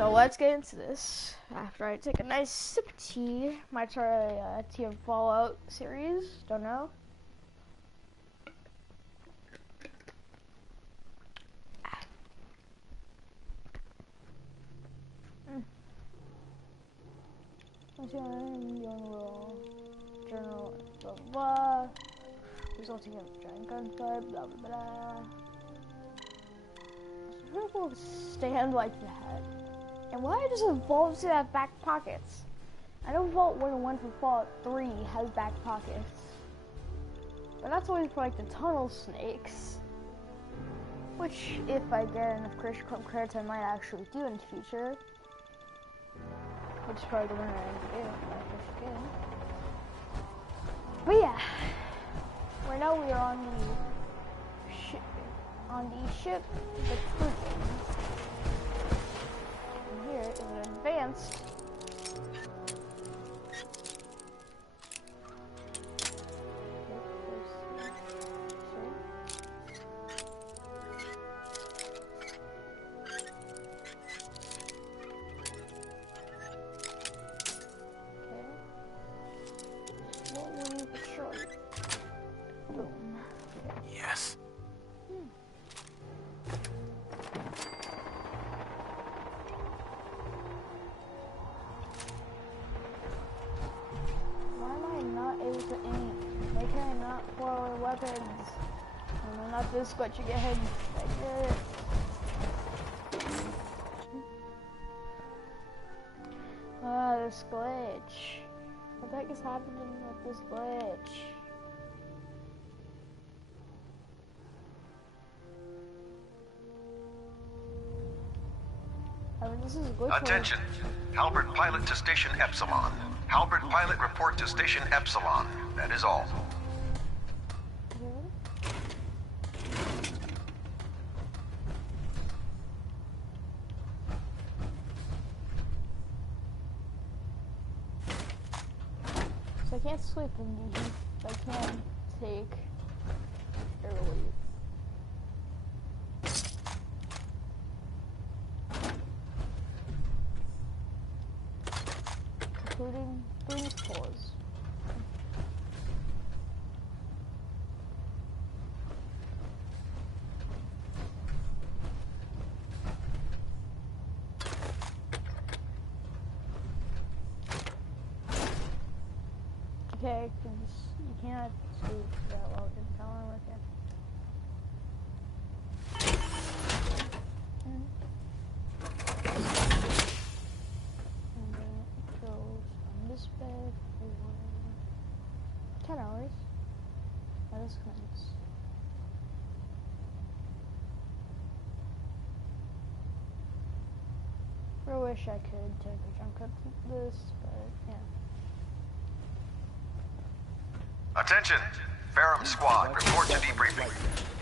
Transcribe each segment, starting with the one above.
So let's get into this. After I take a nice sip of tea, might try a tea of Fallout series. Don't know. Journal, blah blah blah. Resulting in a giant gunfight, blah blah blah. So people stand like that. And why does it Vault to have back pockets? I know Vault 1 for Fallout 3 has back pockets. But that's always for like the tunnel snakes. Which, if I get enough credits, I might actually do in the future. Which is probably the one I do when I finish the game. But yeah. Right now we are on the ship, the Prison. And here is an advanced this glitch again. I get it. This glitch. What the heck is happening with this glitch? I mean, this is a glitch. Attention! Halberd pilot to station Epsilon. Halberd pilot report to station Epsilon. That is all. So I can't sleep in these. I can't take early. Including breeze pause. Okay, because you can't sleep that well in town with him. And then it goes on this bed for 10 hours. That is cleanse. I wish I could take a jump cut to this, but yeah. Attention! Ferrum Squad, report to debriefing.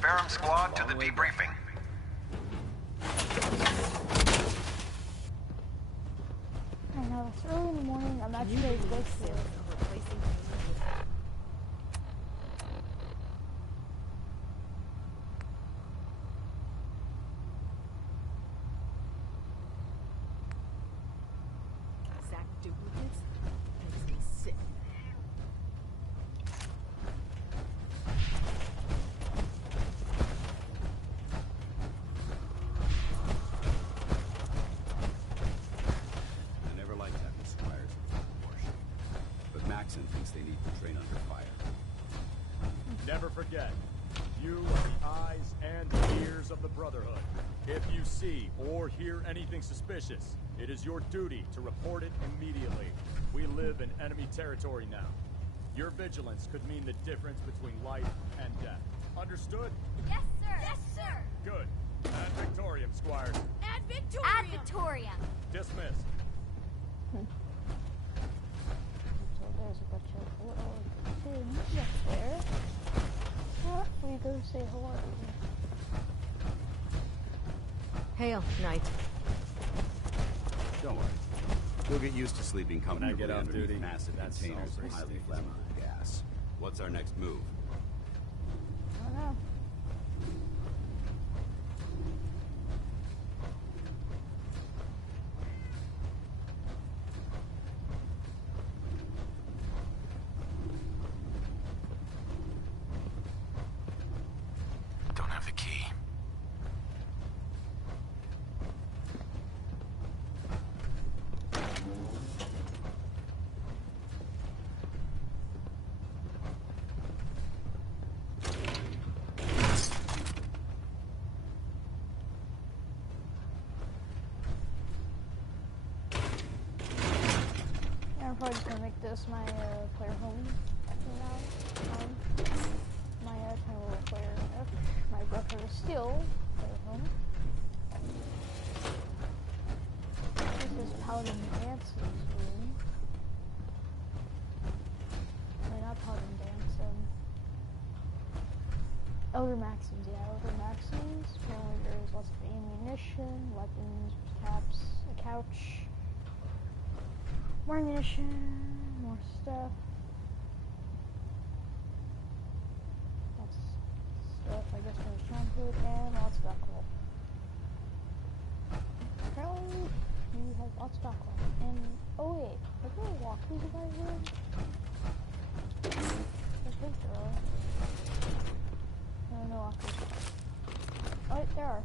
Ferrum Squad to the debriefing. I know, it's early in the morning, I'm actually ready to go to. Exact duplicates makes me sick. Never forget, you are the eyes and ears of the Brotherhood. If you see or hear anything suspicious, it is your duty to report it immediately. We live in enemy territory now. Your vigilance could mean the difference between life and death. Understood? Yes, sir! Yes, sir! Good. Ad Victoriam, squires. Ad Victoriam! Ad Victoriam! Dismissed. So there's a bunch of little kids up there. We go say hello. Hail, Knight. Don't worry. You'll get used to sleeping comfortably get off underneath duty, massive that's containers all of highly pretty flammable gas. What's our next move? I don't know. probably just gonna make this my player home now. My tiny little player. My brotherhood is still player home. This is Paladin Dance's room. I mean, not Paladin Dance. Elder Maxims, yeah, Elder Maxims. Apparently there's lots of ammunition, weapons, caps, a couch, more ammunition, more stuff. Lots of stuff, I guess, for the strong food, and lots of alcohol. Apparently, we have lots of alcohol. And, oh wait, are there walkers about here? I think there are. No walkers. Oh, wait, there are.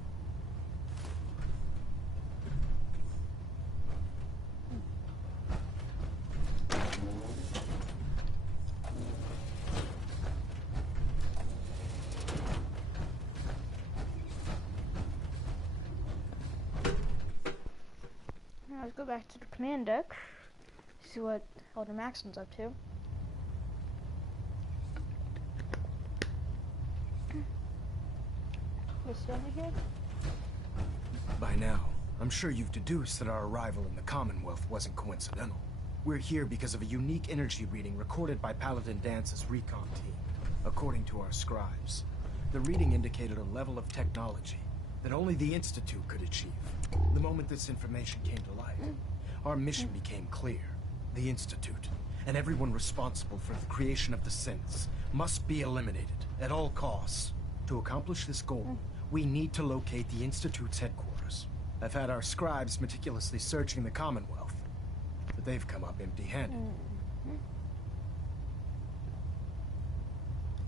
Now let's go back to the command deck. See what Elder Maxim's up to. You standing here? By now, I'm sure you've deduced that our arrival in the Commonwealth wasn't coincidental. We're here because of a unique energy reading recorded by Paladin Dance's recon team. According to our scribes, the reading indicated a level of technology that only the Institute could achieve. The moment this information came to light, our mission became clear. The Institute, and everyone responsible for the creation of the synths, must be eliminated at all costs. To accomplish this goal, we need to locate the Institute's headquarters. I've had our scribes meticulously searching the Commonwealth, but they've come up empty-handed.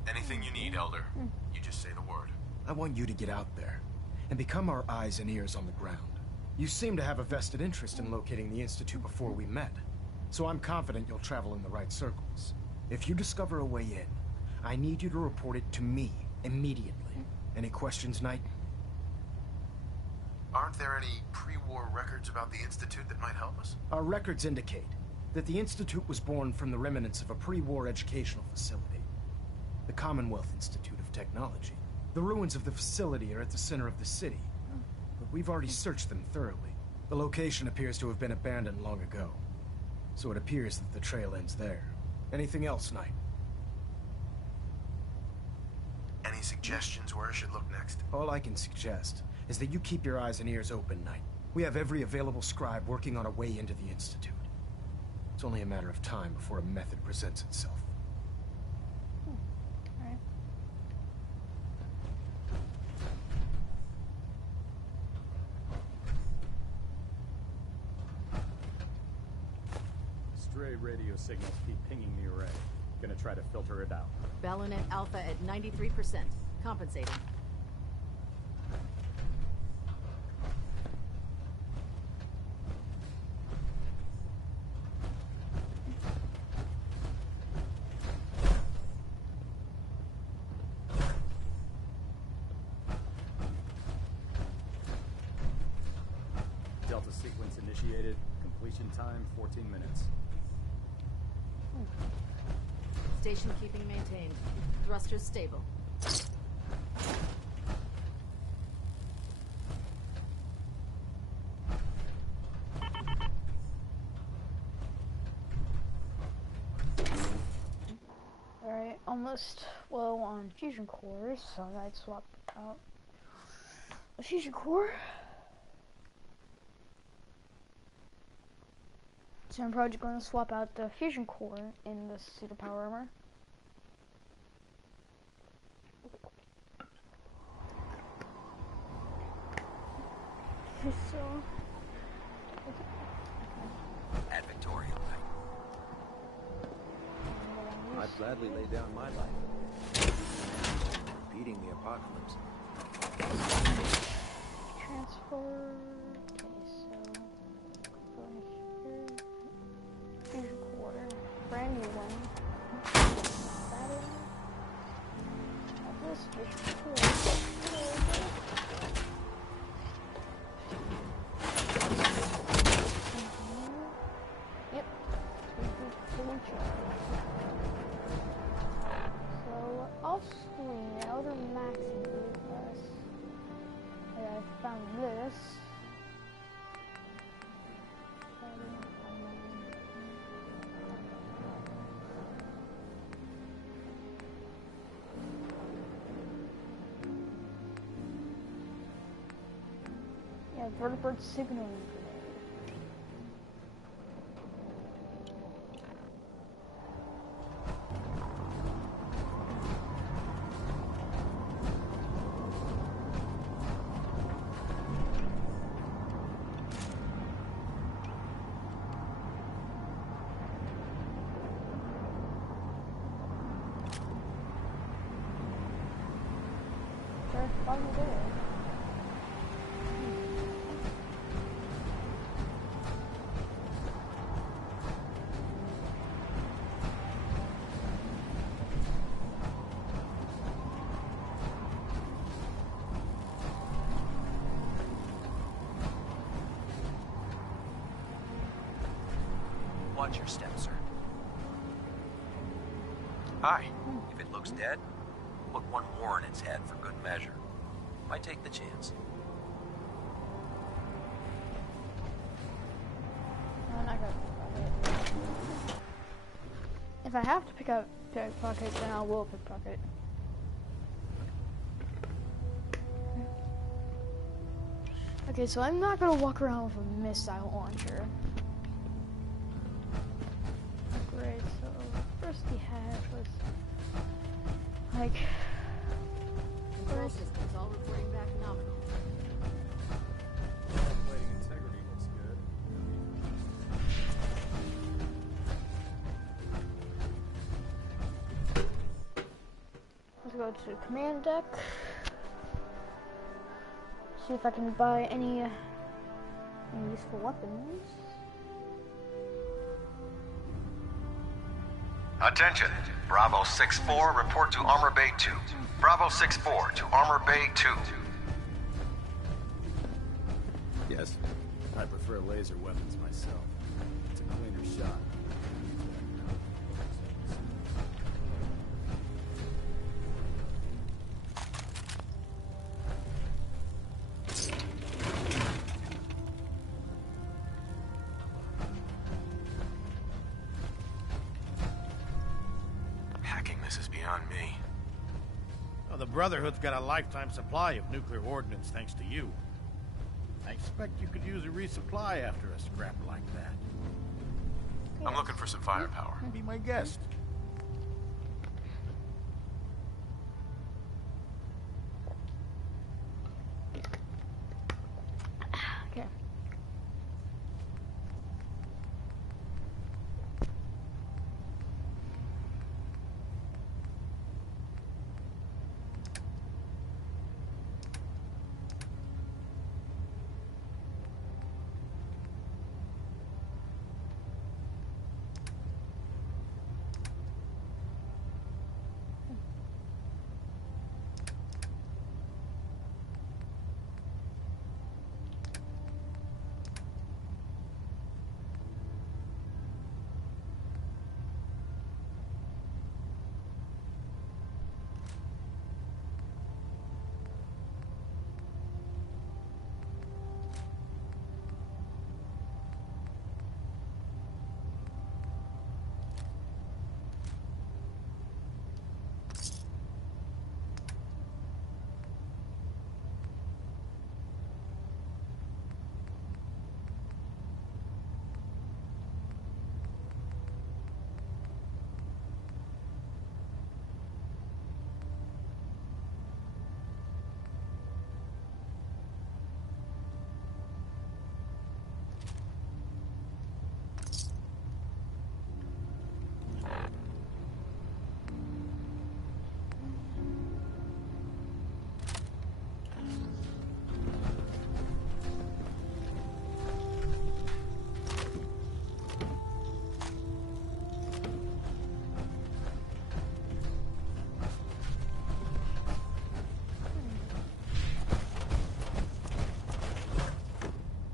Anything you need, Elder. You just say the word. I want you to get out there and become our eyes and ears on the ground. You seem to have a vested interest in locating the Institute before we met, so I'm confident you'll travel in the right circles. If you discover a way in, I need you to report it to me immediately. Any questions, Knight? Aren't there any pre-war records about the Institute that might help us? Our records indicate that the Institute was born from the remnants of a pre-war educational facility, the Commonwealth Institute of Technology. The ruins of the facility are at the center of the city, but we've already searched them thoroughly. The location appears to have been abandoned long ago, so it appears that the trail ends there. Anything else, Knight? Any suggestions where I should look next? All I can suggest is that you keep your eyes and ears open, Knight. We have every available scribe working on a way into the Institute. It's only a matter of time before a method presents itself. Alright. Stray radio signals keep pinging the array. Gonna try to filter it out. Ballonet Alpha at 93%. Compensating. Delta sequence initiated. Completion time 14 minutes. Station keeping maintained. Thrusters stable. Alright, almost low on fusion cores, so I'd swap out the fusion core. So I'm probably going to swap out the fusion core in the suit of power armor. So Adventorial life. I'd gladly lay down my life. Beating the apocalypse. transfer. Okay, so go here. Fusion core, brand new one. Battery. This fusion core. Yep. vertebrate signaling grenade. Sure, probably did. Watch your step, sir. Hi. If it looks dead, put one more in its head for good measure. Might take the chance. I'm not gonna pickpocket. If I have to pick up pickpocket, then I will pickpocket. Okay, so I'm not gonna walk around with a missile launcher. Great, so first we had was like Control systems all reporting back nominal. Plating integrity looks good. let's go to the command deck. See if I can buy any useful weapons. Attention. Bravo 6-4, report to Armor Bay 2. Bravo 6-4 to Armor Bay 2. Yes. I prefer laser weapons myself. It's a cleaner shot. Hacking this is beyond me. Well, the Brotherhood's got a lifetime supply of nuclear ordnance thanks to you. I expect you could use a resupply after a scrap like that. I'm looking for some firepower. Be my guest. Okay.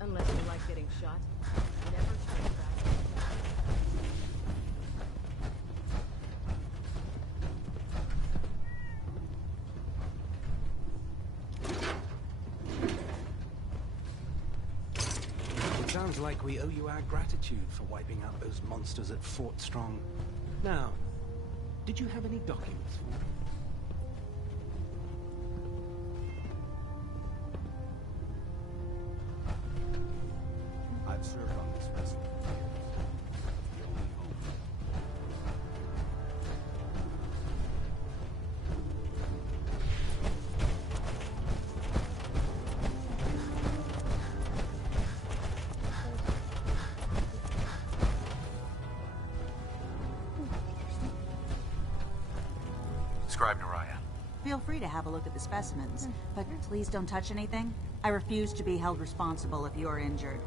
Unless you like getting shot, never turn back. It sounds like we owe you our gratitude for wiping out those monsters at Fort Strong. Now, did you have any documents for me? describe Naraya? Feel free to have a look at the specimens, but please don't touch anything. I refuse to be held responsible if you're injured.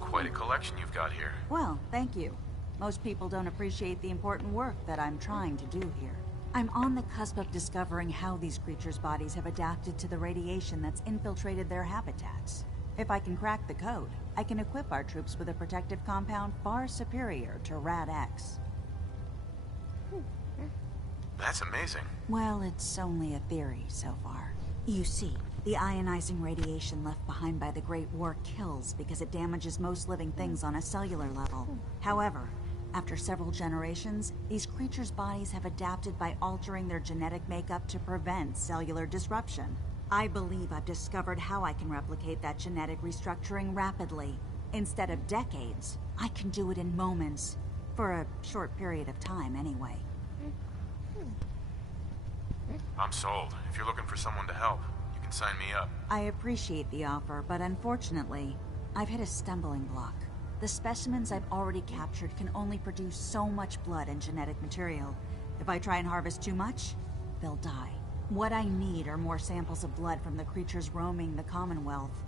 Quite a collection you've got here. Well, thank you. Most people don't appreciate the important work that I'm trying to do here. I'm on the cusp of discovering how these creatures' bodies have adapted to the radiation that's infiltrated their habitats. If I can crack the code, I can equip our troops with a protective compound far superior to Rad-X. That's amazing. Well, it's only a theory so far. You see, the ionizing radiation left behind by the Great War kills because it damages most living things on a cellular level. However, after several generations, these creatures' bodies have adapted by altering their genetic makeup to prevent cellular disruption. I believe I've discovered how I can replicate that genetic restructuring rapidly. Instead of decades, I can do it in moments. For a short period of time, anyway. I'm sold. If you're looking for someone to help, you can sign me up. I appreciate the offer, but unfortunately, I've hit a stumbling block. The specimens I've already captured can only produce so much blood and genetic material. If I try and harvest too much, they'll die. What I need are more samples of blood from the creatures roaming the Commonwealth.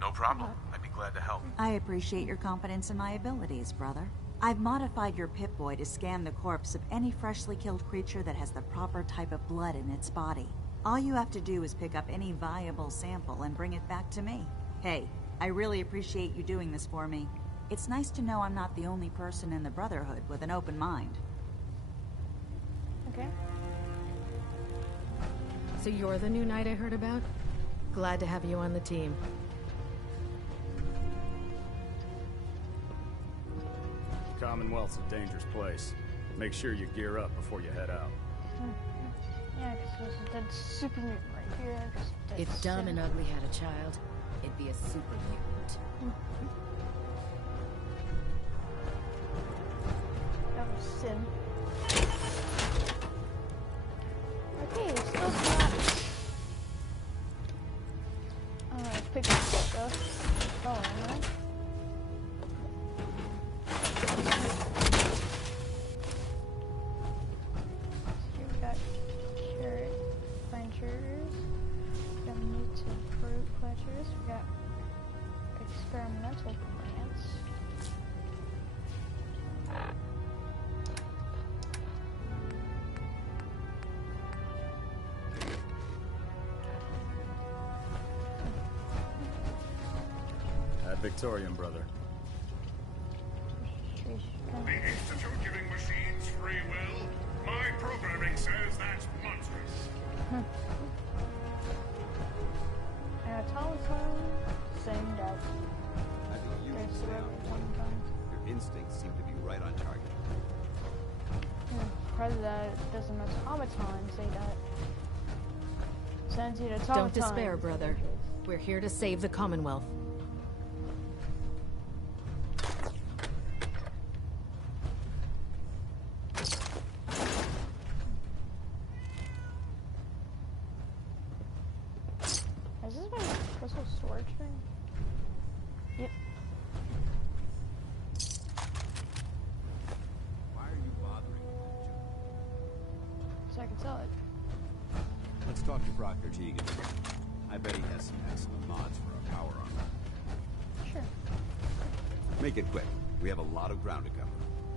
No problem. I'd be glad to help. I appreciate your confidence in my abilities, brother. I've modified your Pip-Boy to scan the corpse of any freshly killed creature that has the proper type of blood in its body. All you have to do is pick up any viable sample and bring it back to me. Hey, I really appreciate you doing this for me. It's nice to know I'm not the only person in the Brotherhood with an open mind. Okay. So you're the new knight I heard about? Glad to have you on the team. Commonwealth's a dangerous place. Make sure you gear up before you head out. Yeah, because there's a dead super mutant right here. If Dumb and Ugly had a child, it'd be a super mutant. That was Sin. Okay, still not. I'm gonna pick up stuff. Oh, am I? Here we got carrot quenchers. We got meat and fruit quenchers. We got experimental plants. Victorian, brother. The Institute giving machines free will? My programming says that's monstrous. Automaton, same death. I think you should stay on point. Your instincts seem to be right on target. President does an automaton say that. Sends you to automaton. Don't despair, brother. We're here to save the Commonwealth. Is this my crystal storage thing? Yep. Why are you bothering with that, So I can sell it. Let's talk to Proctor Teagan. I bet he has some excellent mods for our power armor. Sure. Make it quick. We have a lot of ground to cover.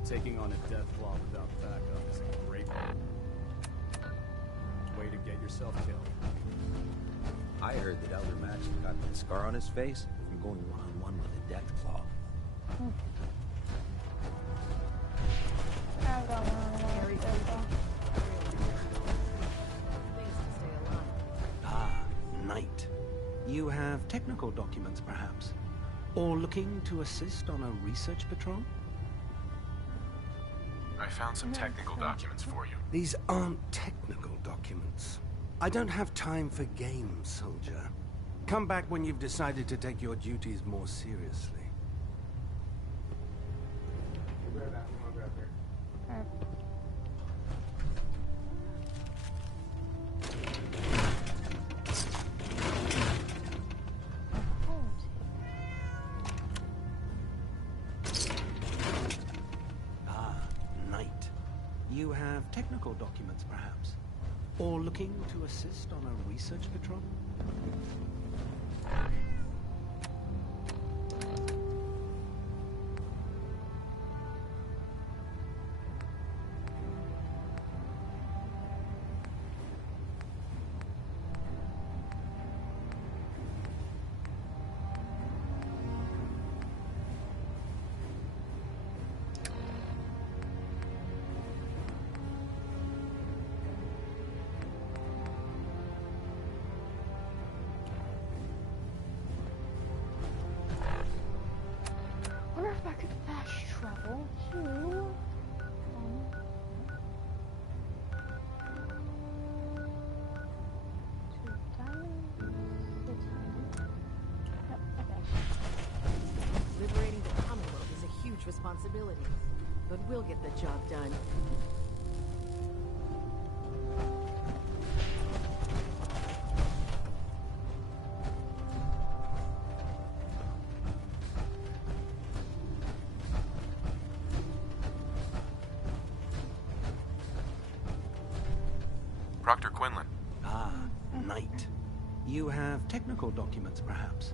Taking on a death claw without backup is a great way to get yourself killed. I heard that Elder Max got that scar on his face from going one-on-one with a death claw. I've got one with death claw. Ah, Knight. You have technical documents, perhaps? Or looking to assist on a research patrol? I found some technical documents for you. These aren't technical documents. I don't have time for games, soldier. Come back when you've decided to take your duties more seriously. technical documents, perhaps? Or looking to assist on a research patrol? I wonder if I could fast travel to Yep, okay. Liberating the Commonwealth is a huge responsibility, but we'll get the job done. Proctor Quinlan. Ah, Knight. You have technical documents, perhaps?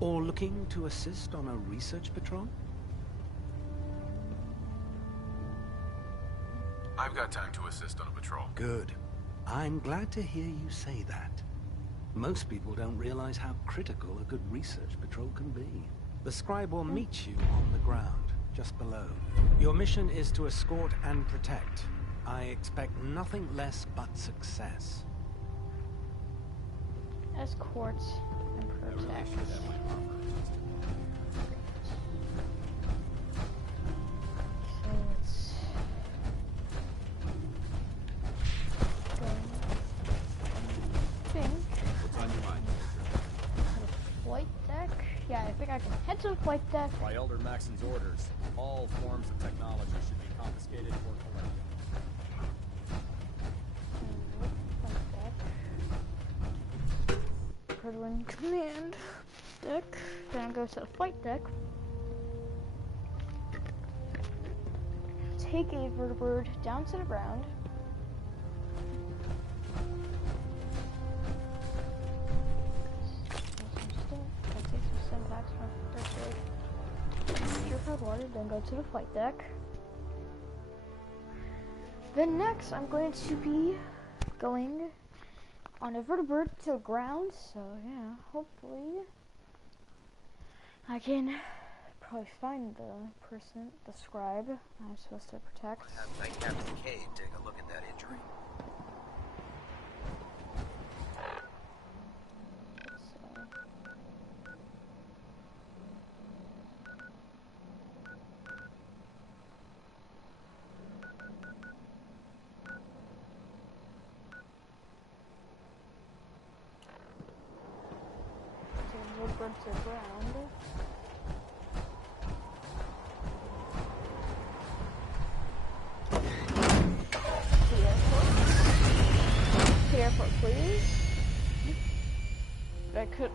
Or looking to assist on a research patrol? I've got time to assist on a patrol. Good. I'm glad to hear you say that. Most people don't realize how critical a good research patrol can be. The scribe will meet you on the ground, just below. Your mission is to escort and protect. I expect nothing less but success. Escort and protect. So let's go. What's on your mind? Flight deck? Yeah, I think I can head to the flight deck. By Elder Maxon's orders, all forms of technology should be confiscated or collected. Prison command deck. Then go to the flight deck. Take a vertibird down to the ground. Water, then go to the flight deck. Then next, I'm going to be going on a vertibird to the ground, so yeah, hopefully I can probably find the person, the scribe I'm supposed to protect. Have Night Captain Cade take a look at that injury. Vertibird to the ground. Airport, please.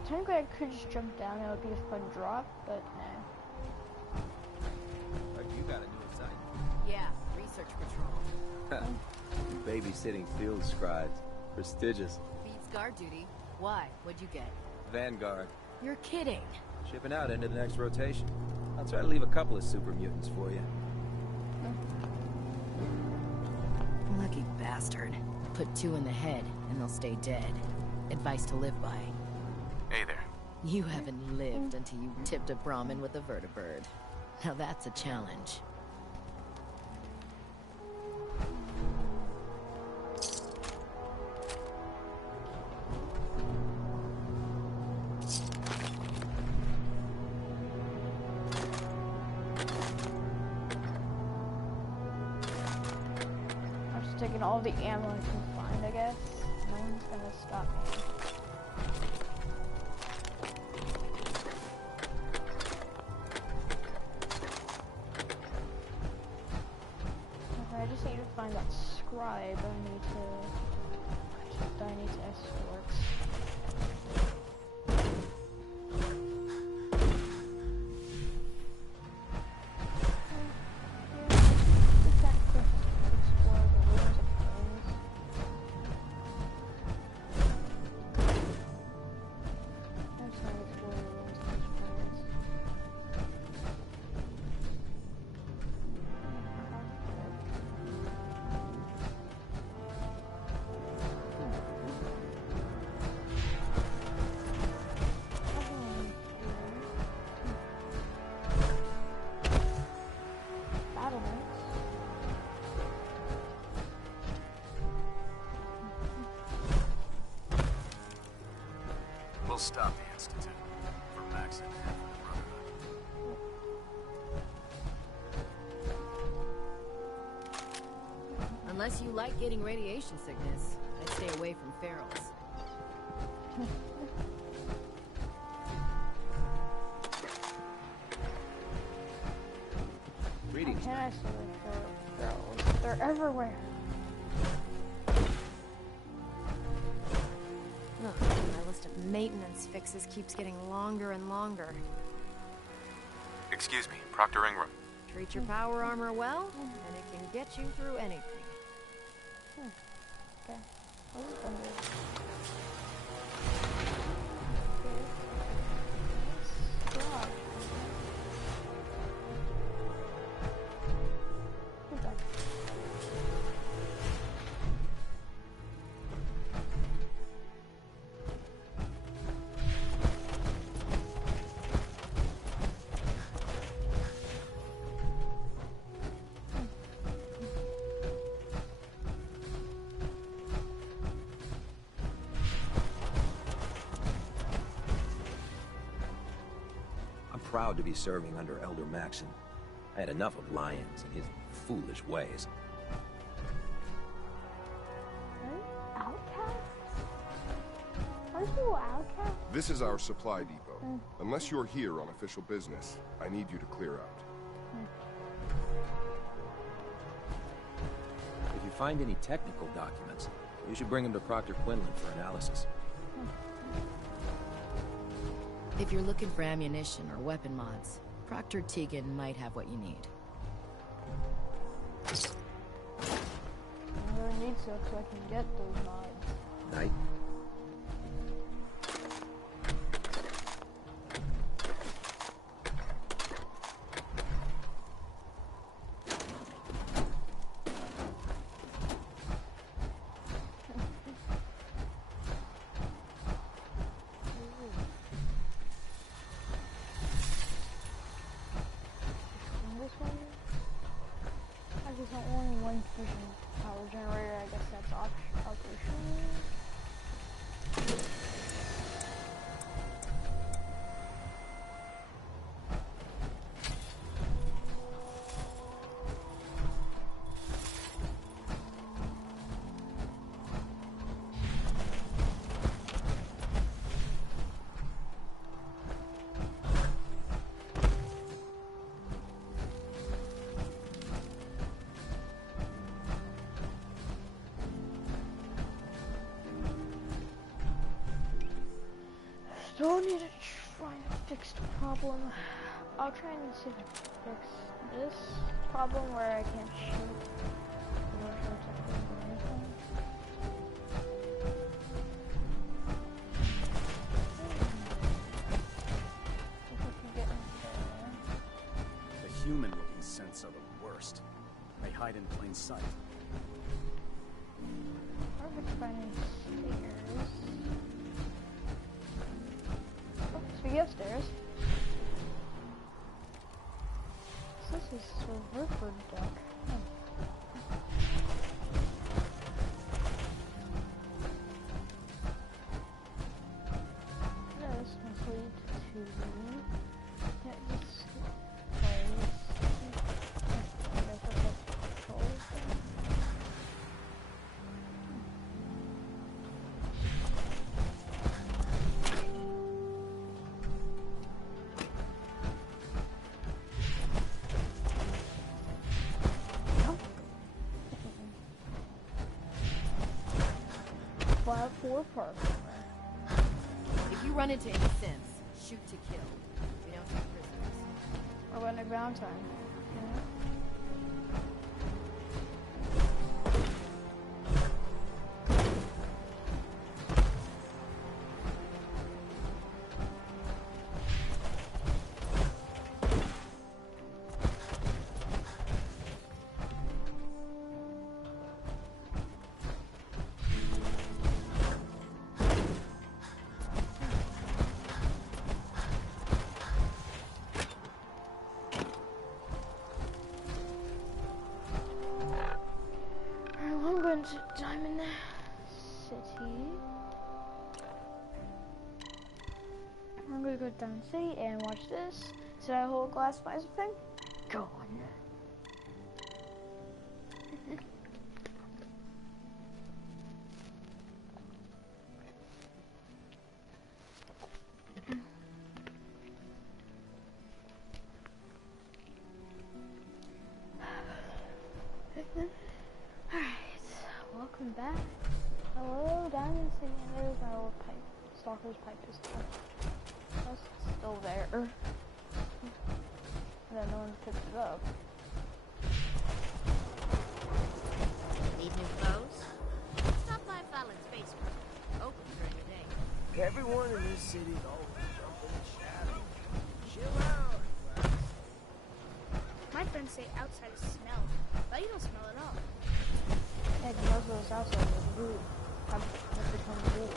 Technically I could just jump down, that would be a fun drop, but nah. You got a new assignment. Yeah, research patrol. Babysitting field scribes. Prestigious. Beats guard duty. Why? What'd you get? Vanguard. You're kidding. Shipping out into the next rotation. I'll try to leave a couple of super mutants for you. Lucky bastard. Put 2 in the head, and they'll stay dead. Advice to live by. Hey there. You haven't lived until you tipped a Brahmin with a vertibird. Now that's a challenge. Taking all the ammo I can find, I guess. No one's gonna stop me. Okay, I just need to find that scribe I need to escort. It'll stop the Institute. For Max and for the Brotherhood. Unless you like getting radiation sickness, I'd stay away from ferals. Greetings. Can I see the girls? They're everywhere. Ugh, my list of maintenance fixes keeps getting longer and longer. Excuse me, Proctor Ingram. Treat your power armor well, and it can get you through anything. Okay. What is under? Proud to be serving under Elder Maxon. I had enough of Lyons and his foolish ways. Outcasts? Aren't you outcasts? This is our supply depot. Unless you're here on official business, I need you to clear out. If you find any technical documents, you should bring them to Proctor Quinlan for analysis. If you're looking for ammunition or weapon mods, Proctor Tegan might have what you need. I really need so I can get those mods. Knight? Only one fusion power generator, I guess that's operational. Still need to try and fix the problem. I'll try and see if I can fix this problem where I can't shoot. The human-looking scents are the worst. They hide in plain sight. Perfect finding stairs. Speaking of stairs, this is a Ripford deck. This must lead to park. If you run into any sense, shoot to kill. We don't take prisoners. Or when they're bound time. we go down the city and watch this. See that whole glass visor thing? Go on. Alright, welcome back. Hello, Diamond City, and there's my old pipe. Stalker's pipe is still there. And then no one picked it up. Need new clothes? Stop by Fallon's basement. Open during the day. Everyone in this city's always jumping and shouting. Chill out. My friends say outside is smell, but you don't smell at all. Yeah, because most of those outside are rude. Have become rude.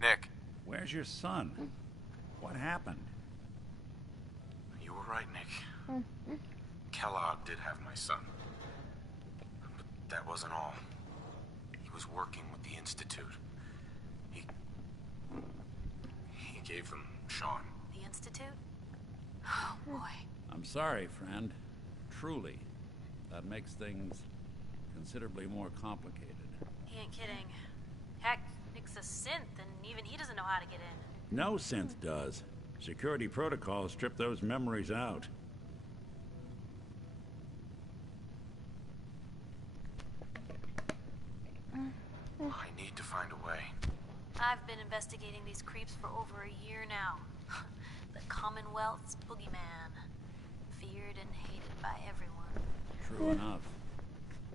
Nick. Where's your son? What happened? You were right, Nick. Kellogg did have my son. But that wasn't all. He was working with the Institute. He gave them Sean. The Institute? Oh, boy. I'm sorry, friend. Truly. That makes things considerably more complicated. He ain't kidding. Heck, Nick's a synth, and even he doesn't know how to get in. No synth does. Security protocols strip those memories out. I need to find a way. I've been investigating these creeps for over a year now. The Commonwealth's boogeyman. Feared and hated by everyone. True enough.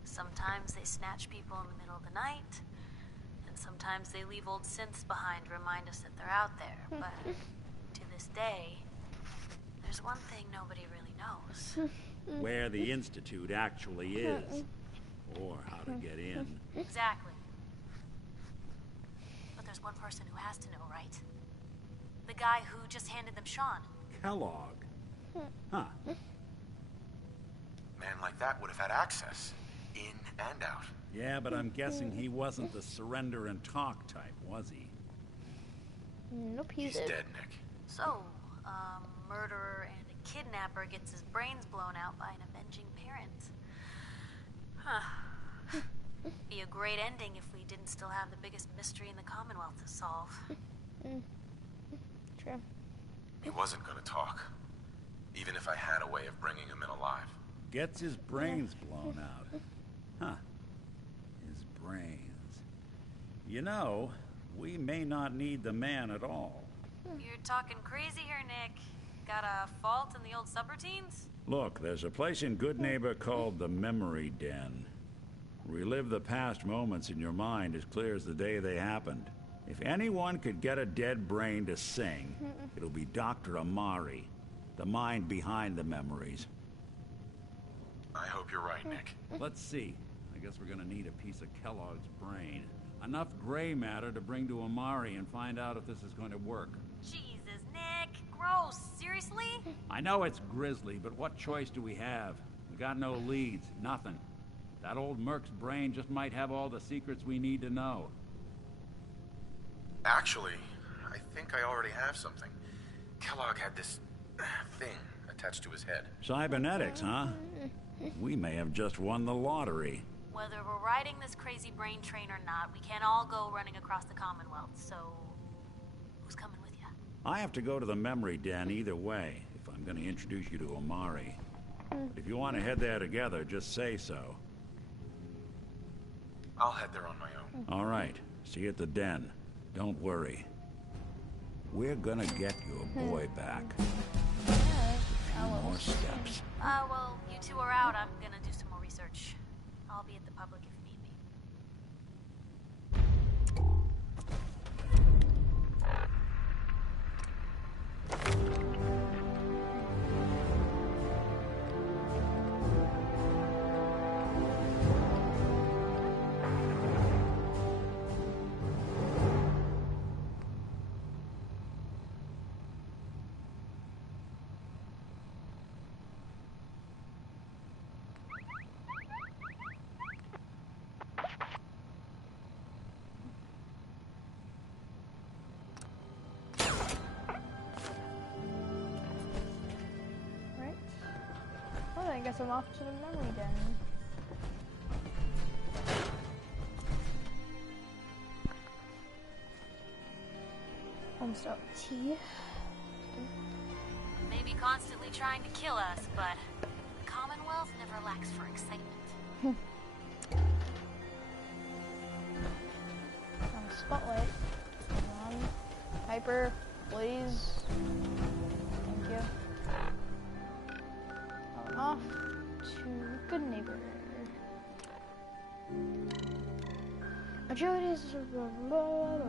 Sometimes they snatch people in the middle of the night, and sometimes they leave old synths behind to remind us that they're out there. But to this day, there's one thing nobody really knows. Where the Institute actually is. Or how to get in. Exactly. But there's one person who has to know, right? The guy who just handed them Sean. Kellogg. Huh. Man like that would have had access. In and out. Yeah, but I'm guessing he wasn't the surrender and talk type, was he? Nope, he's dead, Nick. So, a murderer and a kidnapper gets his brains blown out by an avenging parent. Huh. Be a great ending if we didn't still have the biggest mystery in the Commonwealth to solve. True. He wasn't gonna talk. Even if I had a way of bringing him in alive. Gets his brains blown out. Huh. His brains. You know, we may not need the man at all. You're talking crazy here, Nick. Got a fault in the old subroutines? Look, there's a place in Good Neighbor called the Memory Den. Relive the past moments in your mind as clear as the day they happened. If anyone could get a dead brain to sing, it'll be Dr. Amari, the mind behind the memories. I hope you're right, Nick. Let's see. I guess we're gonna need a piece of Kellogg's brain. Enough gray matter to bring to Amari and find out if this is going to work. Jesus, Nick. Gross. Seriously? I know it's grisly, but what choice do we have? We got no leads, nothing. That old Merc's brain just might have all the secrets we need to know. Actually, I think I already have something. Kellogg had this thing attached to his head. Cybernetics, huh? We may have just won the lottery. Whether we're riding this crazy brain train or not, we can't all go running across the Commonwealth, so who's coming with you? I have to go to the memory den either way, if I'm going to introduce you to Amari. But if you want to head there together, just say so. I'll head there on my own. All right. See you at the den. Don't worry. We're gonna get your boy back. A few more steps. Well, you two are out. I'm gonna do some more research. I'll be at the public if need be. I guess I'm off to the memory den. I'm start with T. Maybe constantly trying to kill us, but the Commonwealth never lacks for excitement. Spotlight. Come on. Piper, please. Thank you. Off to Good Neighbor. Agility is blah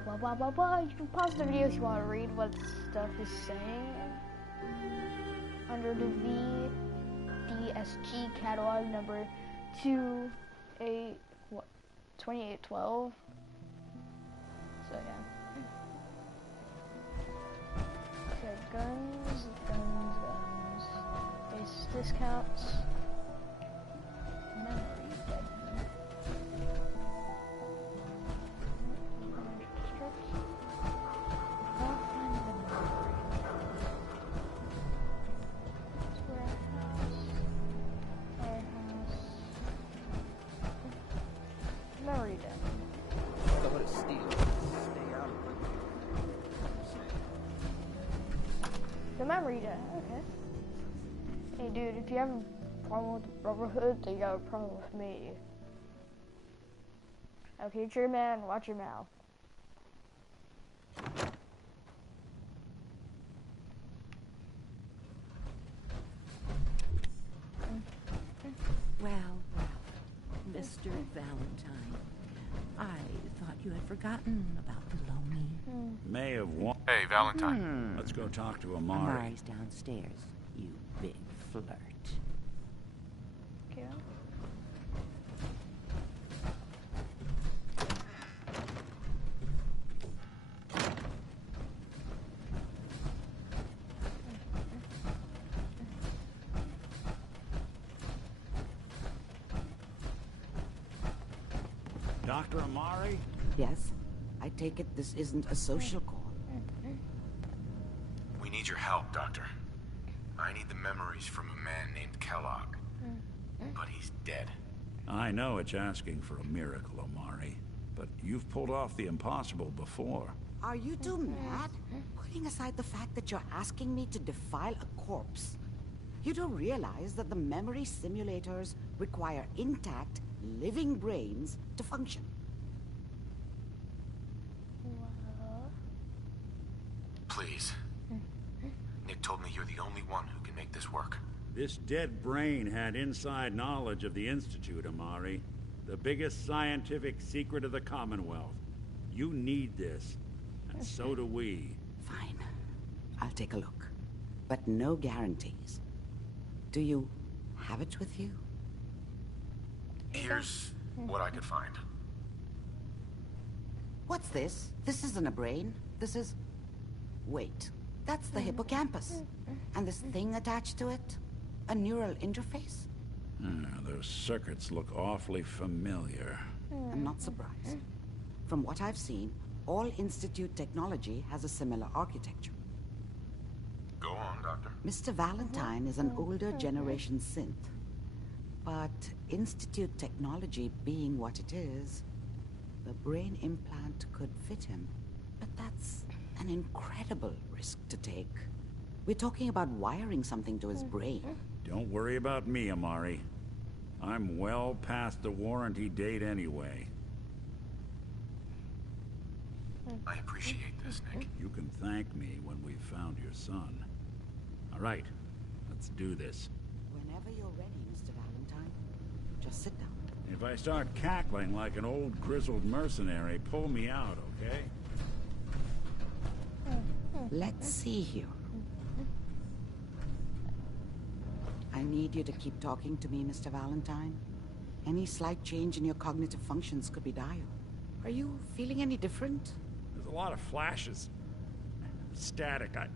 blah blah blah blah. You can pause the video if you want to read what stuff is saying. Under the VDSG catalog number 2812. So yeah. Okay, guns. Base discounts. Memory dead. Memory dead. Go to steal. Stay out of The memory dead. Okay. Hey, dude, if you have a problem with the Brotherhood, then you got a problem with me. Okay, true man, watch your mouth. Well, Mr. Valentine, I thought you had forgotten about the lonely. May have won. Hey, Valentine. Let's go talk to Amari. Amari's downstairs, you big flirt. Okay. Dr. Amari? Yes? I take it this isn't a social call. We need your help, Doctor. I need the memories from a man named Kellogg. But he's dead. I know it's asking for a miracle, Amari, but you've pulled off the impossible before. Are you too mad? Putting aside the fact that you're asking me to defile a corpse, you do realize that the memory simulators require intact, living brains to function. Please. Nick told me you're the only one who can make this work. This dead brain had inside knowledge of the Institute, Amari. The biggest scientific secret of the Commonwealth. You need this, and so do we. Fine. I'll take a look. But no guarantees. Do you have it with you? Here's what I could find. What's this? This isn't a brain. This is... Wait. That's the hippocampus. And this thing attached to it? A neural interface? Those circuits look awfully familiar. I'm not surprised. From what I've seen, all Institute technology has a similar architecture. Go on, Doctor. Mr. Valentine is an older generation synth. But Institute technology being what it is, the brain implant could fit him. But that's an incredible risk to take. We're talking about wiring something to his brain. Don't worry about me, Amari. I'm well past the warranty date anyway. I appreciate this, Nick. You can thank me when we've found your son. All right, let's do this. Whenever you're ready, Mr. Valentine, just sit down. If I start cackling like an old grizzled mercenary, pull me out, okay? Let's see here. I need you to keep talking to me, Mr. Valentine. Any slight change in your cognitive functions could be dire. Are you feeling any different? There's a lot of flashes. Static. I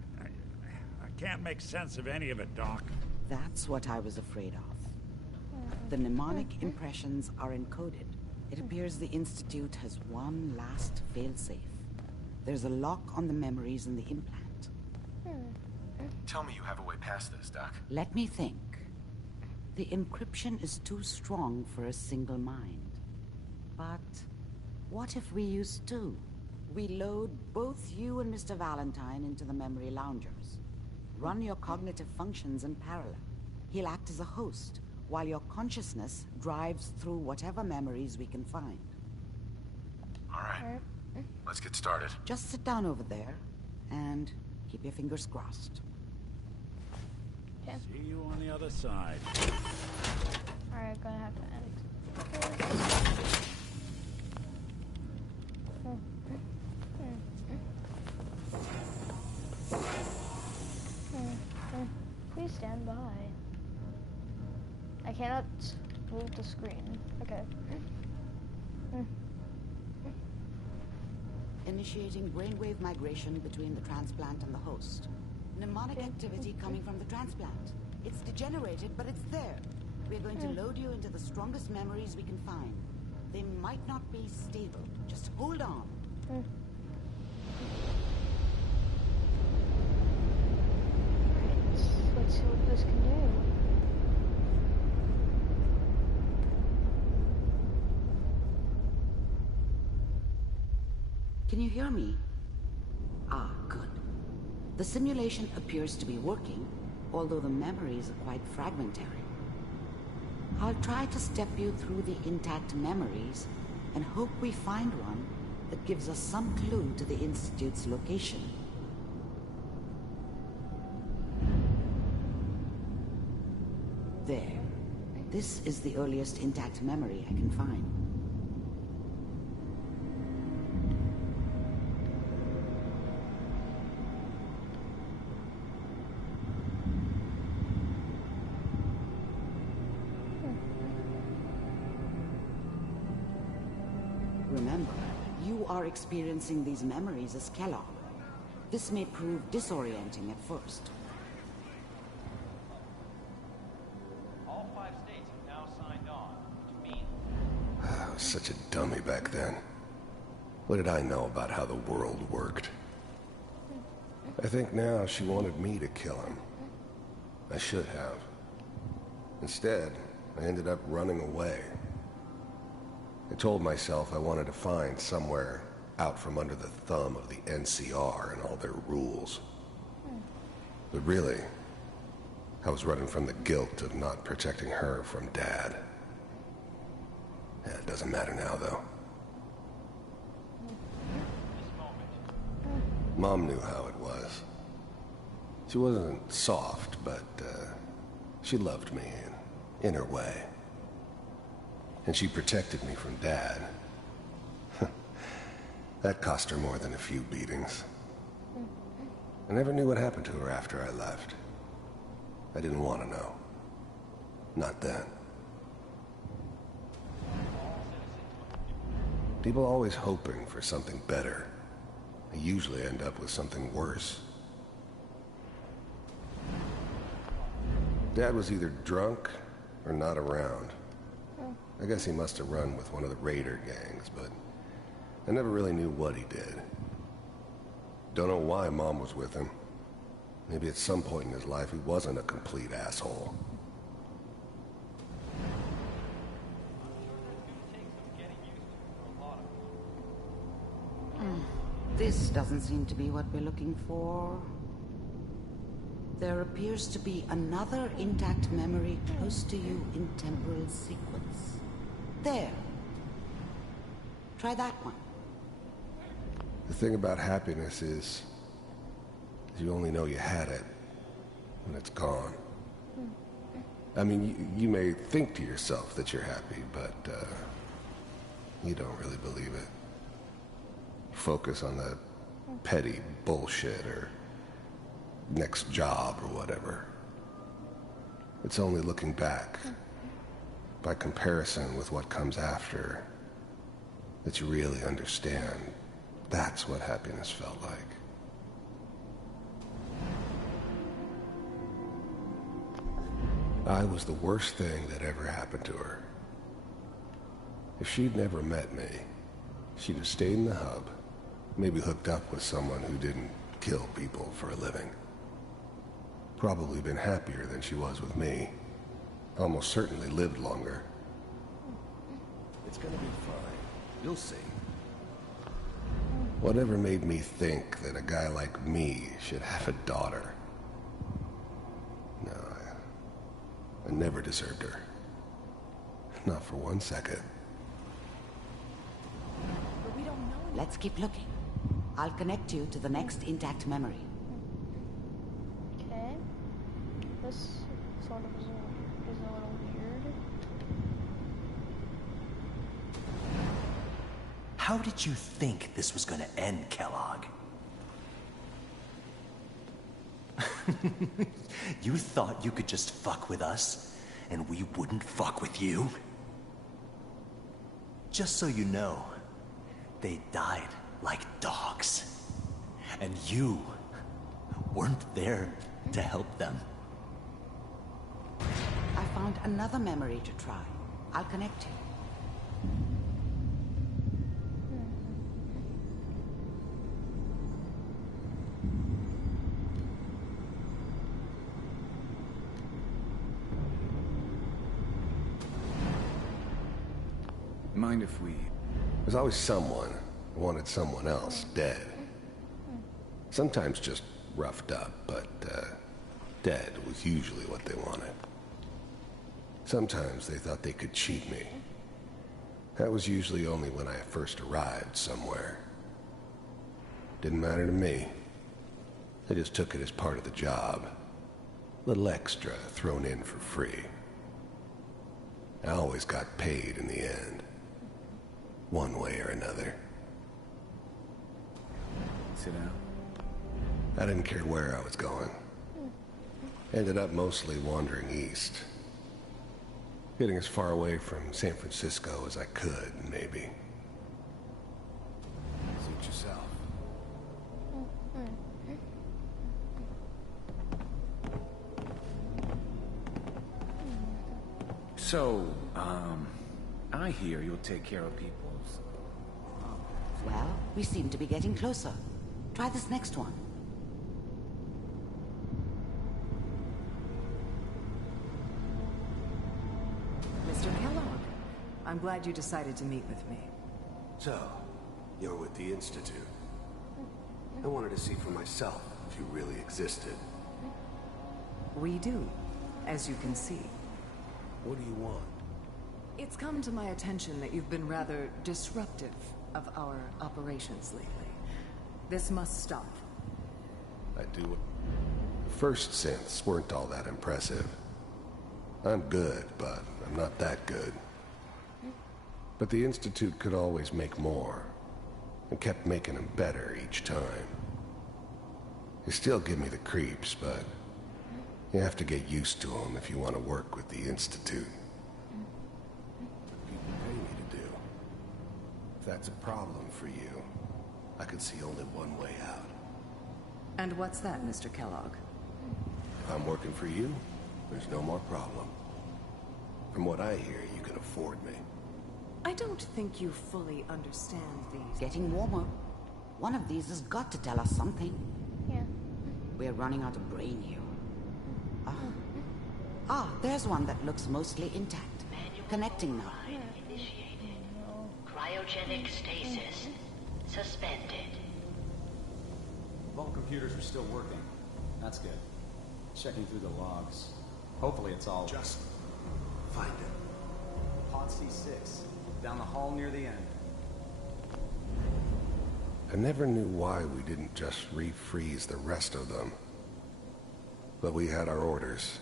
can't make sense of any of it, Doc. That's what I was afraid of. The mnemonic impressions are encoded. It appears the Institute has one last failsafe. There's a lock on the memories in the implant. Tell me you have a way past this, Doc. Let me think. The encryption is too strong for a single mind. But what if we use two? We load both you and Mr. Valentine into the memory loungers. Run your cognitive functions in parallel. He'll act as a host, while your consciousness drives through whatever memories we can find. All right. Let's get started. Just sit down over there, and keep your fingers crossed. Okay. See you on the other side. Alright, gonna have to edit. Please stand by. I cannot move the screen. Okay. Initiating brainwave migration between the transplant and the host. Mnemonic activity coming from the transplant. It's degenerated, but it's there. We're going to load you into the strongest memories we can find. They might not be stable. Just hold on. Let's see what this can do. Can you hear me? Ah, good. The simulation appears to be working, although the memories are quite fragmentary. I'll try to step you through the intact memories and hope we find one that gives us some clue to the Institute's location. There. This is the earliest intact memory I can find. Remember, you are experiencing these memories as Kellogg. This may prove disorienting at first. All 5 states have now signed on, which means... I was such a dummy back then. What did I know about how the world worked? I think now she wanted me to kill him. I should have. Instead, I ended up running away. I told myself I wanted to find somewhere out from under the thumb of the NCR and all their rules. But really, I was running from the guilt of not protecting her from Dad. Yeah, it doesn't matter now, though. Mom knew how it was. She wasn't soft, but she loved me in her way. And she protected me from Dad. That cost her more than a few beatings. I never knew what happened to her after I left. I didn't want to know. Not then. People are always hoping for something better. They usually end up with something worse. Dad was either drunk or not around. I guess he must have run with one of the raider gangs, but I never really knew what he did. Don't know why Mom was with him. Maybe at some point in his life he wasn't a complete asshole. This doesn't seem to be what we're looking for. There appears to be another intact memory close to you in temporal sequence. There. Try that one. The thing about happiness is you only know you had it when it's gone. I mean, you may think to yourself that you're happy, but you don't really believe it. Focus on the petty bullshit or next job or whatever. It's only looking back, by comparison with what comes after, that you really understand that's what happiness felt like. I was the worst thing that ever happened to her. If she'd never met me, she'd have stayed in the hub, maybe hooked up with someone who didn't kill people for a living. Probably been happier than she was with me. Almost certainly lived longer. It's gonna be fine. You'll see. Whatever made me think that a guy like me should have a daughter? No, I never deserved her. Not for 1 second. But we don't know. Let's keep looking. I'll connect you to the next intact memory. Okay. This sort of is a little weird. How did you think this was gonna end, Kellogg? You thought you could just fuck with us, and we wouldn't fuck with you? Just so you know, they died like dogs. And you weren't there to help them. I found another memory to try. I'll connect you. Mind if we... There's always someone who wanted someone else dead. Sometimes just roughed up, but dead was usually what they wanted. Sometimes they thought they could cheat me. That was usually only when I first arrived somewhere. Didn't matter to me. They just took it as part of the job. Little extra thrown in for free. I always got paid in the end. One way or another. Sit down. I didn't care where I was going. Ended up mostly wandering east. Getting as far away from San Francisco as I could, maybe. Suit yourself. So, I hear you'll take care of people's... Well, we seem to be getting closer. Try this next one. Mr. Kellogg, I'm glad you decided to meet with me. So, you're with the Institute. I wanted to see for myself if you really existed. We do, as you can see. What do you want? It's come to my attention that you've been rather disruptive of our operations lately. This must stop. I do. The first synths weren't all that impressive. I'm good, but I'm not that good. But the Institute could always make more, and kept making them better each time. They still give me the creeps, but you have to get used to them if you want to work with the Institute. What people pay me to do. If that's a problem for you, I could see only one way out. And what's that, Mr. Kellogg? If I'm working for you, there's no more problem. From what I hear, you can afford me. I don't think you fully understand these. Getting warmer. One of these has got to tell us something. Yeah. We're running out of brain here. There's one that looks mostly intact. Connecting now. Initiated. Cryogenic stasis suspended. Vault computers are still working. That's good. Checking through the logs. Hopefully it's all... Just find it. Pod C6. Down the hall near the end. I never knew why we didn't just refreeze the rest of them. But we had our orders.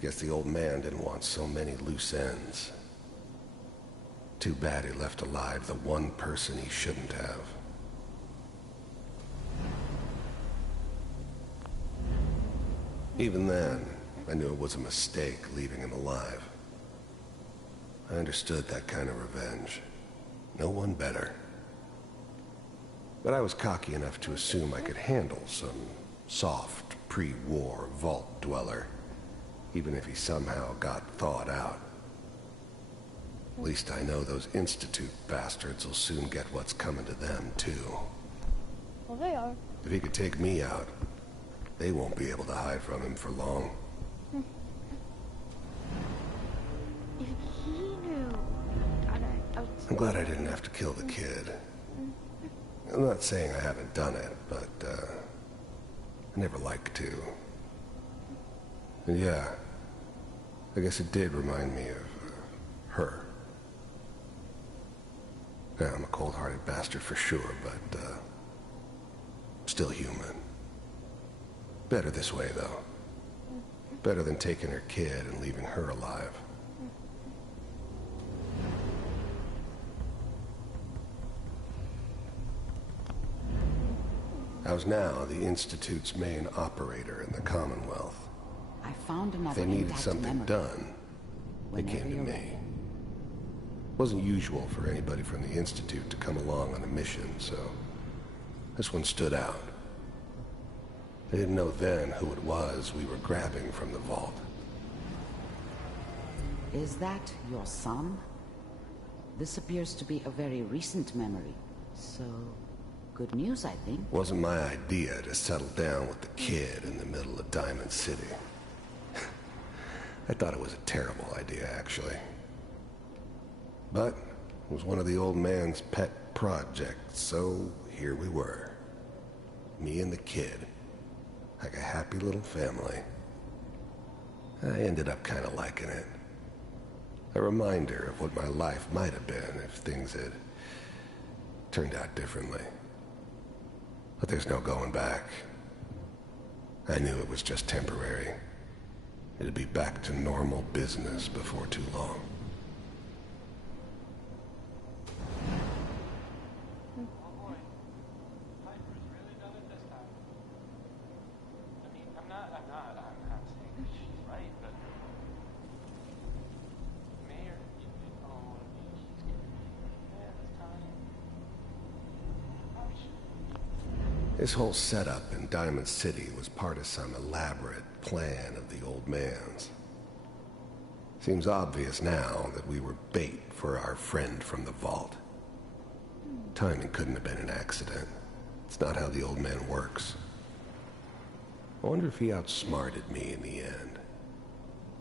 Guess the old man didn't want so many loose ends. Too bad he left alive the one person he shouldn't have. Even then, I knew it was a mistake leaving him alive. I understood that kind of revenge. No one better. But I was cocky enough to assume I could handle some soft, pre-war vault dweller, even if he somehow got thawed out. At least I know those Institute bastards will soon get what's coming to them, too. Well, they are. If he could take me out, They won't be able to hide from him for long. If he knew... I'm glad I didn't have to kill the kid. I'm not saying I haven't done it, but, I never liked to. And yeah, I guess it did remind me of, her. Yeah, I'm a cold-hearted bastard for sure, but, still human. Better this way, though. Better than taking her kid and leaving her alive. I was now the Institute's main operator in the Commonwealth. I found another If they needed intact something memory. done, they came to me. Wasn't usual for anybody from the Institute to come along on a mission, so this one stood out. I didn't know then who it was we were grabbing from the vault. Is that your son? This appears to be a very recent memory, so good news, I think. Wasn't my idea to settle down with the kid in the middle of Diamond City. I thought it was a terrible idea, actually. But it was one of the old man's pet projects, so here we were. Me and the kid. Like a happy little family. I ended up kind of liking it. A reminder of what my life might have been if things had turned out differently. But there's no going back. I knew it was just temporary. It'd be back to normal business before too long. This whole setup in Diamond City was part of some elaborate plan of the old man's. Seems obvious now that we were bait for our friend from the vault. Timing couldn't have been an accident. It's not how the old man works. I wonder if he outsmarted me in the end.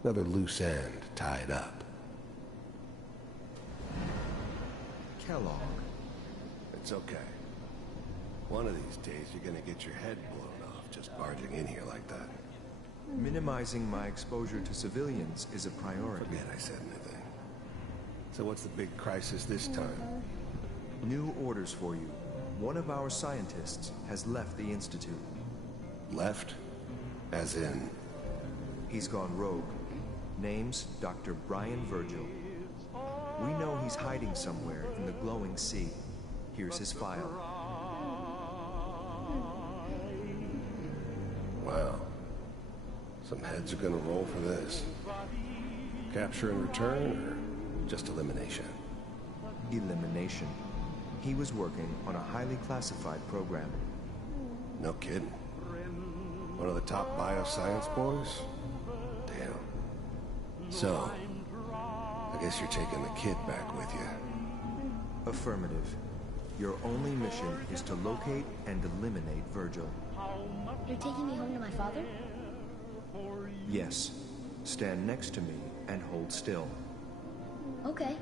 Another loose end tied up. Kellogg. It's okay. One of these days, you're gonna get your head blown off just barging in here like that. Minimizing my exposure to civilians is a priority. Forget I said anything. So what's the big crisis this time? New orders for you. One of our scientists has left the Institute. Left? As in? He's gone rogue. Name's Dr. Brian Virgil. We know he's hiding somewhere in the glowing sea. Here's his file. Wow. Some heads are gonna roll for this. Capture and return, or just elimination? Elimination. He was working on a highly classified program. No kidding. One of the top bioscience boys? Damn. So, I guess you're taking the kid back with you. Affirmative. Your only mission is to locate and eliminate Virgil. You're taking me home to my father? Yes. Stand next to me and hold still. Okay.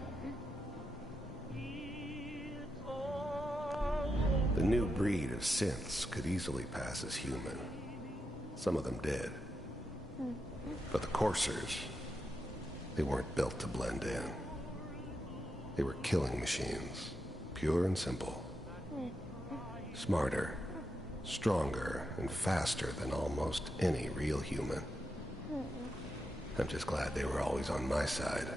The new breed of synths could easily pass as human. Some of them did. But the coursers, they weren't built to blend in. They were killing machines, pure and simple. Smarter, stronger, and faster than almost any real human. I'm just glad they were always on my side.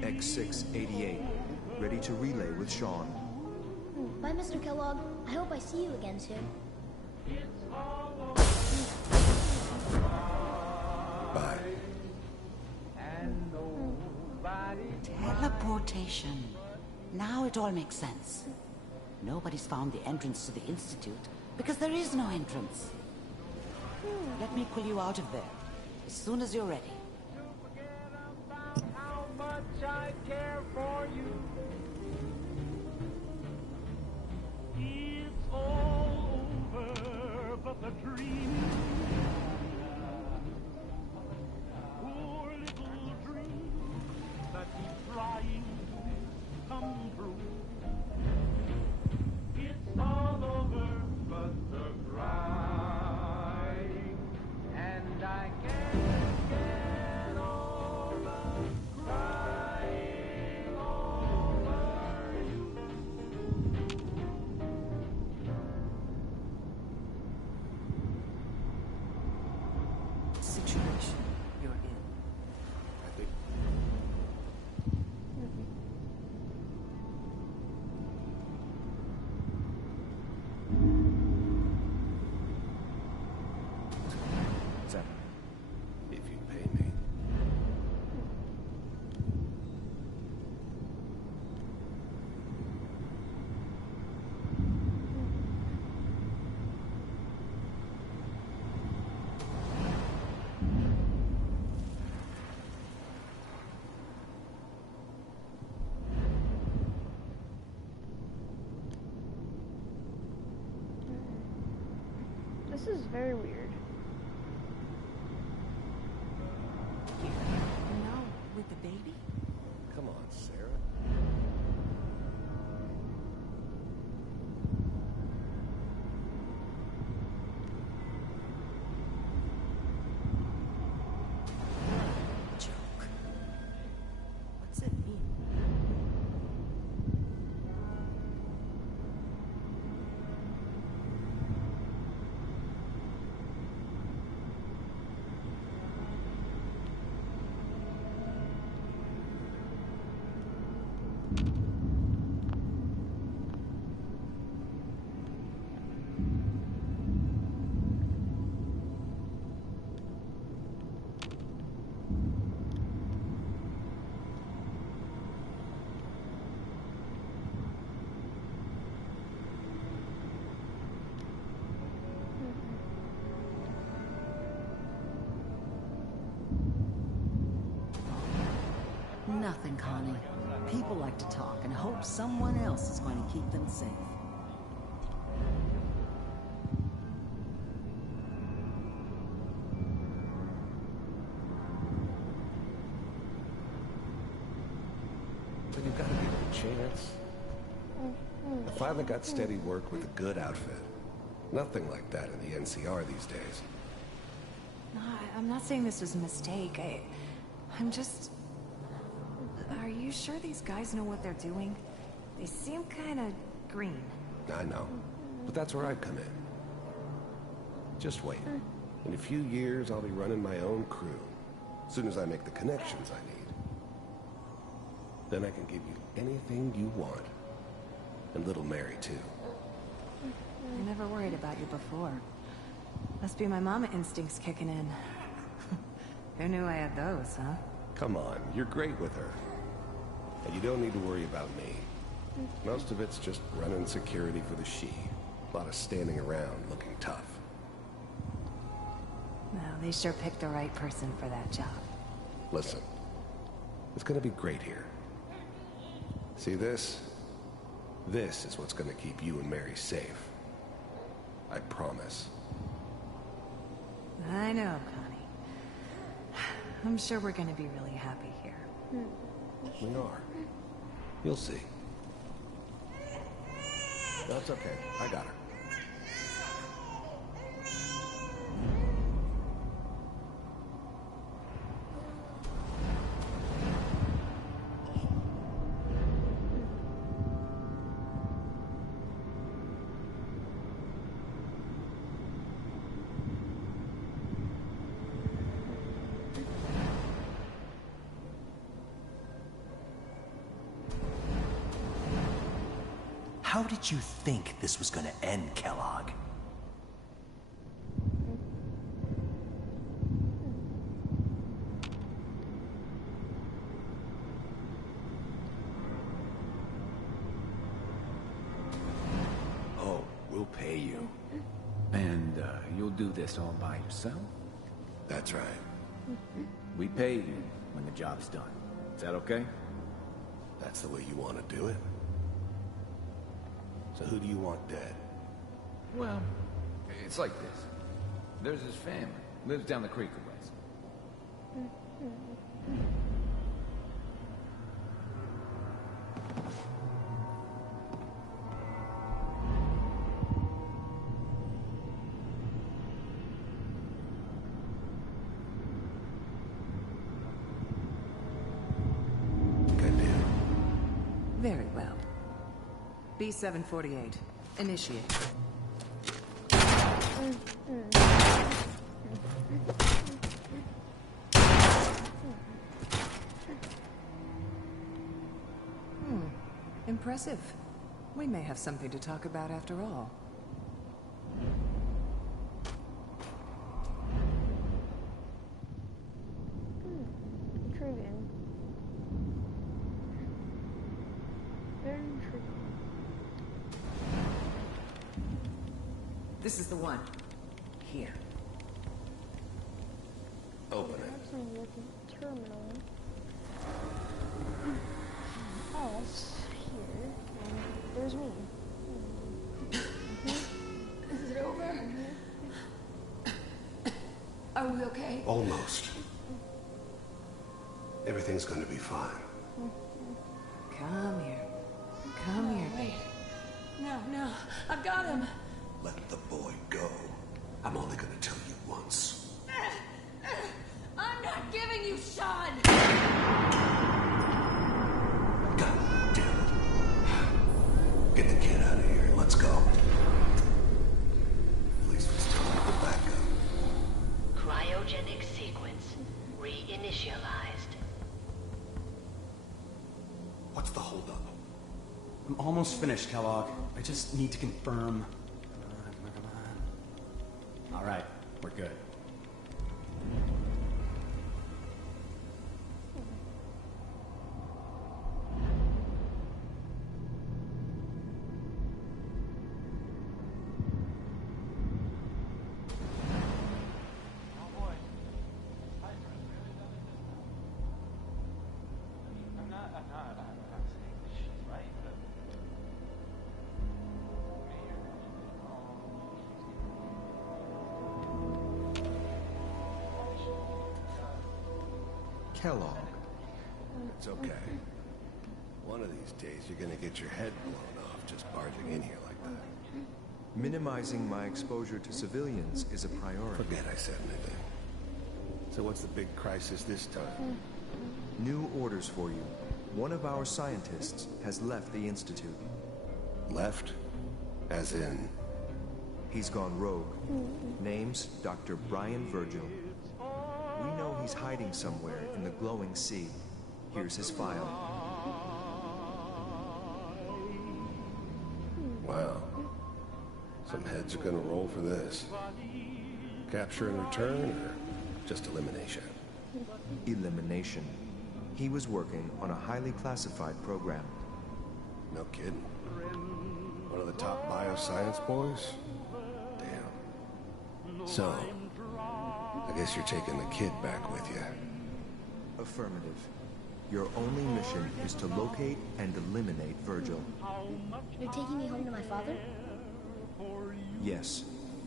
X688, ready to relay with Sean. Bye, Mr. Kellogg. I hope I see you again soon. Bye. Teleportation. Now it all makes sense. Nobody's found the entrance to the Institute because there is no entrance. Let me pull you out of there as soon as you're ready. I care for you. It's all over, but the dream. Poor little dream that keeps trying to come true. It's all over, but the crying, and I can't get over crying over you. Situation you're in. I think What's that? if you pay me. This is very weird. No, with the baby? Come on, Sarah. Joke. What's it mean? Nothing, Connie. People like to talk and hope someone else is going to keep them safe. But you've got to give it a chance. I finally got steady work with a good outfit. Nothing like that in the NCR these days. No, I'm not saying this was a mistake. I'm just... Are you sure these guys know what they're doing? They seem kind of green. I know. But that's where I come in. Just wait. In a few years, I'll be running my own crew. As soon as I make the connections I need. Then I can give you anything you want. And little Mary, too. I never worried about you before. Must be my mama instincts kicking in. Who knew I had those, huh? Come on, you're great with her. And you don't need to worry about me. Most of it's just running security for the she. A lot of standing around looking tough. Well, they sure picked the right person for that job. Listen, it's gonna be great here. See this? This is what's gonna keep you and Mary safe. I promise. I know, Connie. I'm sure we're gonna be really happy here. We are. You'll see. That's okay. I got her. How did you think this was gonna end, Kellogg? Oh, we'll pay you. And you'll do this all by yourself? That's right. We pay you when the job's done. Is that okay? That's the way you want to do it? So who do you want dead? Well, it's like this. There's his family. Lives down the creek a ways. Very well. B-748. Initiate. Impressive. We may have something to talk about after all. Intriguing. Very intriguing. This is the one. Here. Open it. Actually looking at the terminal. Oh, it's here. And there's me. Is it over? Are we okay? Almost. Everything's gonna be fine. Come here. Come here, babe. No, I've got him. Let the boy go. I'm only gonna tell you once. I'm not giving you Sean! God damn it. Get the kid out of here. Let's go. At least we still have the backup. Cryogenic sequence reinitialized. What's the holdup? I'm almost finished, Kellogg. I just need to confirm. Come on. All right, we're good. Kellogg. It's okay. One of these days, you're gonna get your head blown off just barging in here like that. Minimizing my exposure to civilians is a priority. Forget I said anything. So what's the big crisis this time? New orders for you. One of our scientists has left the Institute. Left? As in? He's gone rogue. Name's Dr. Brian Virgil. We know he's hiding somewhere in the glowing sea. Here's his file. Wow. Some heads are gonna roll for this. Capture and return, or just elimination? Elimination. He was working on a highly classified program. No kidding. One of the top bioscience boys? Damn. So, I guess you're taking the kid back with you. Affirmative. Your only mission is to locate and eliminate Virgil. You're taking me home to my father? Yes.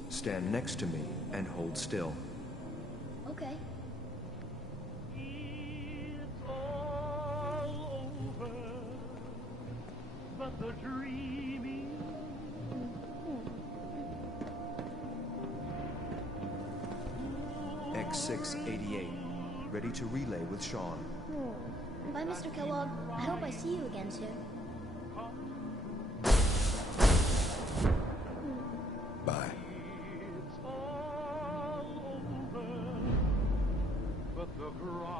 Stand next to me and hold still. Okay. But the dreaming X688, ready to relay with Sean. Bye, Mr. Kellogg. I hope I see you again soon. Bye. but the cry,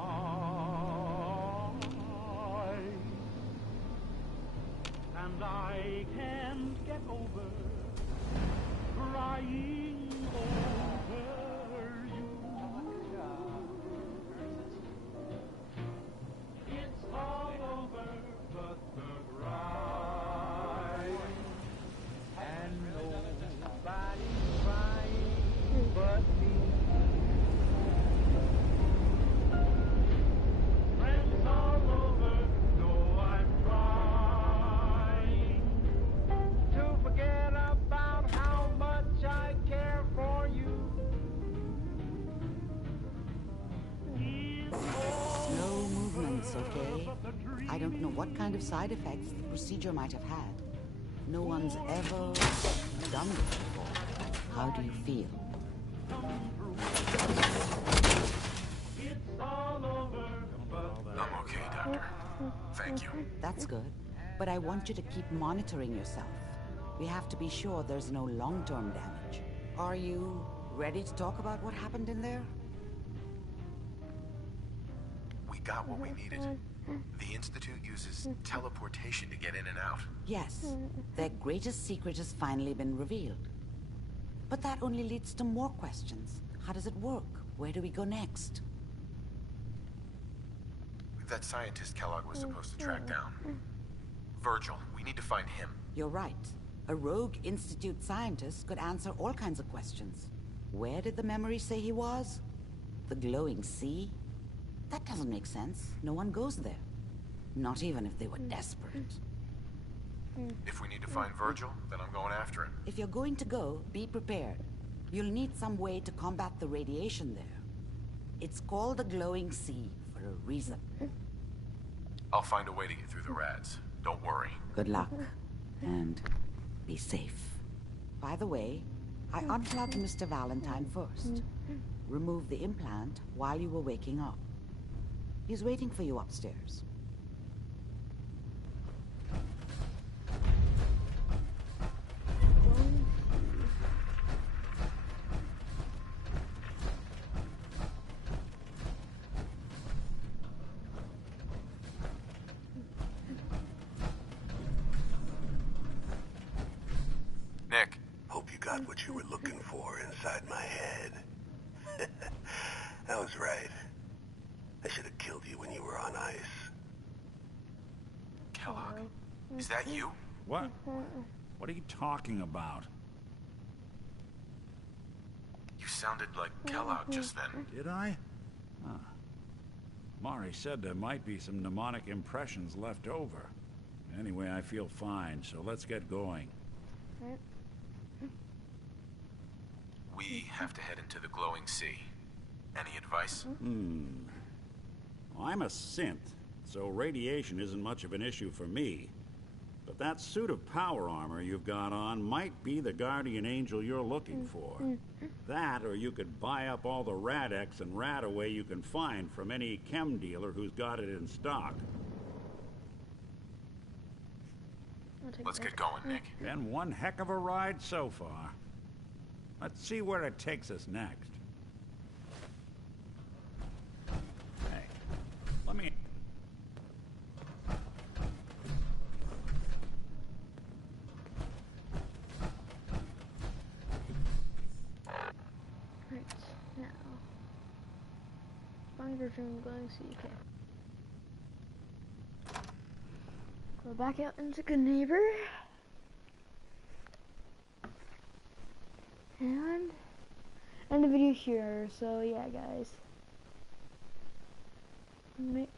and I can't get over crying over you. It's all over, but the chance, okay? I don't know what kind of side effects the procedure might have had. No one's ever done this before. How do you feel? I'm okay, Doctor. Thank you. That's good. But I want you to keep monitoring yourself. We have to be sure there's no long-term damage. Are you ready to talk about what happened in there? We got what we needed. The Institute uses teleportation to get in and out. Yes. Their greatest secret has finally been revealed. But that only leads to more questions. How does it work? Where do we go next? That scientist Kellogg was supposed to track down. Virgil, we need to find him. You're right. A rogue Institute scientist could answer all kinds of questions. Where did the memory say he was? The glowing sea? That doesn't make sense. No one goes there. Not even if they were desperate. If we need to find Virgil, then I'm going after him. If you're going to go, be prepared. You'll need some way to combat the radiation there. It's called the glowing sea for a reason. I'll find a way to get through the rads. Don't worry. Good luck. And be safe. By the way, I unplugged Mr. Valentine first. Removed the implant while you were waking up. He's waiting for you upstairs. Nick. Hope you got what you were looking for inside my head. I was right. I should have killed you when you were on ice. Kellogg, is that you? What? What are you talking about? You sounded like Kellogg just then. Did I? Huh. Mari said there might be some mnemonic impressions left over. Anyway, I feel fine, so let's get going. We have to head into the glowing sea. Any advice? Well, I'm a synth, so radiation isn't much of an issue for me. But that suit of power armor you've got on might be the guardian angel you're looking for. That, or you could buy up all the Rad-X and Rad-Away you can find from any chem dealer who's got it in stock. Let's get going, Nick. Been one heck of a ride so far. Let's see where it takes us next. Hey, let me... Right, now. Spawn version glowing sea, okay. Go back out into Good Neighbor. And end the video here. So yeah, guys, make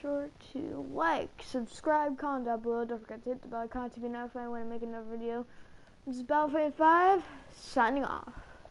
sure to like, subscribe, comment down below. Don't forget to hit the bell icon to be notified when I make another video. This is Battlefield 5 signing off.